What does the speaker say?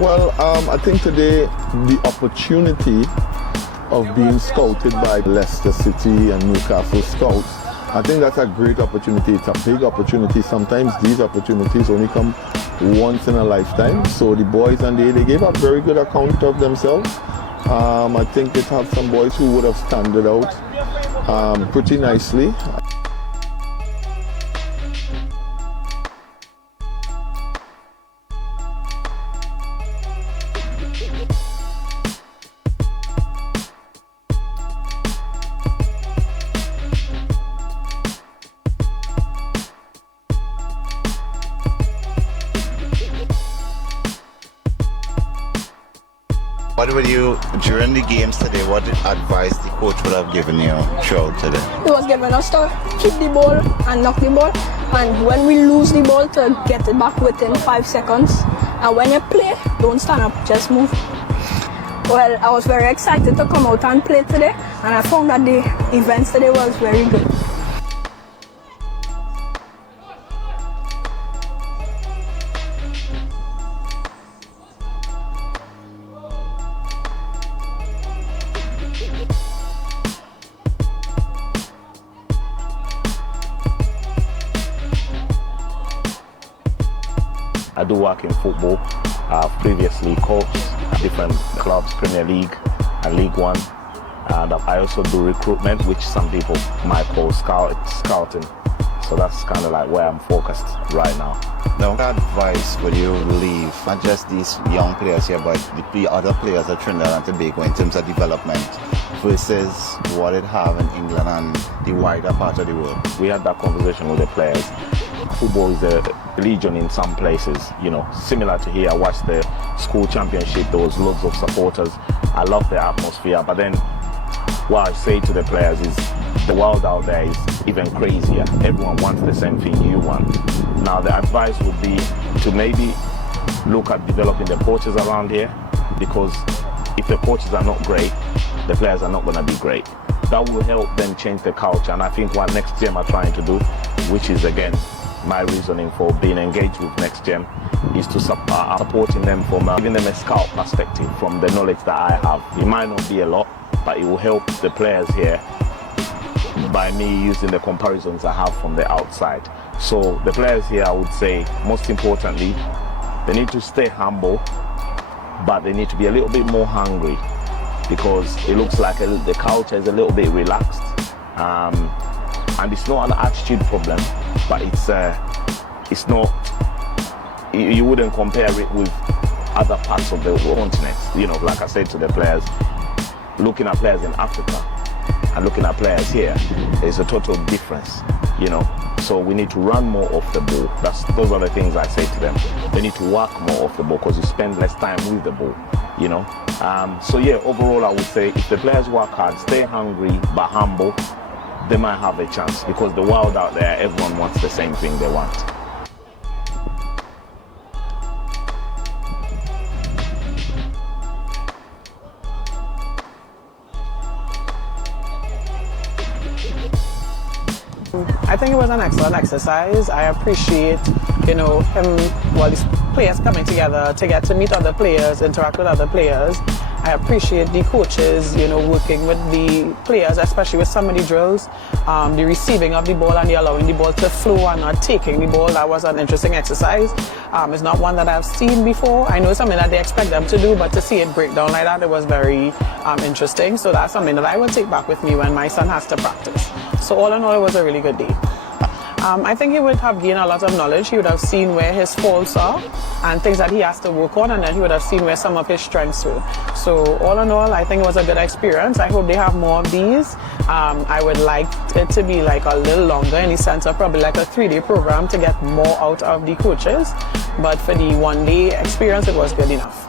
Well, I think today the opportunity of being scouted by Leicester City and Newcastle Scouts, I think that's a great opportunity. It's a big opportunity. Sometimes these opportunities only come once in a lifetime. So the boys and they gave a very good account of themselves. I think it had some boys who would have stood out pretty nicely. What would you, during the games today, what advice the coach would have given you throughout today? He was giving us to keep the ball and knock the ball, and when we lose the ball, to get it back within 5 seconds. And when you play, don't stand up, just move. Well, I was very excited to come out and play today, and I found that the events today was very good. I do work in football. I've previously coached different clubs, Premier League and League One. And I also do recruitment, which some people might call scouting. So that's kind of like where I'm focused right now. Now, what advice would you leave, not just these young players here, but the other players of Trinidad and Tobago in terms of development versus what it have in England and the wider part of the world? We had that conversation with the players. Football is a religion in some places, you know, similar to here. I watched the school championship, there was loads of supporters. I love the atmosphere, but then what I say to the players is the world out there is even crazier. Everyone wants the same thing you want. Now the advice would be to maybe look at developing the coaches around here, because if the coaches are not great, the players are not going to be great. That will help them change the culture, and I think what NexGem are trying to do, which is again my reasoning for being engaged with NexGem, is to supporting them from giving them a scout perspective from the knowledge that I have. It might not be a lot, but it will help the players here by me using the comparisons I have from the outside. So the players here, I would say, most importantly, they need to stay humble, but they need to be a little bit more hungry, because it looks like the culture is a little bit relaxed. And it's not an attitude problem, but it's not, you wouldn't compare it with other parts of the continent. You know, like I said to the players, looking at players in Africa and looking at players here, there's a total difference, you know. So we need to run more off the ball. Those are the things I say to them. They need to work more off the ball, because you spend less time with the ball, you know. So yeah, overall I would say if the players work hard, stay hungry but humble, they might have a chance, because the world out there, everyone wants the same thing they want. I think it was an excellent exercise. I appreciate, you know, these players coming together to get to meet other players, interact with other players. I appreciate the coaches, you know, working with the players, especially with some of the drills, the receiving of the ball and the allowing the ball to flow and not taking the ball. That was an interesting exercise. It's not one that I've seen before. I know it's something that they expect them to do, but to see it break down like that, it was very interesting. So that's something that I will take back with me when my son has to practice. So all in all, it was a really good day. I think he would have gained a lot of knowledge. He would have seen where his faults are and things that he has to work on, and then he would have seen where some of his strengths were. So all in all, I think it was a good experience. I hope they have more of these. I would like it to be like a little longer, in the sense of probably like a 3-day program to get more out of the coaches. But for the 1-day experience, it was good enough.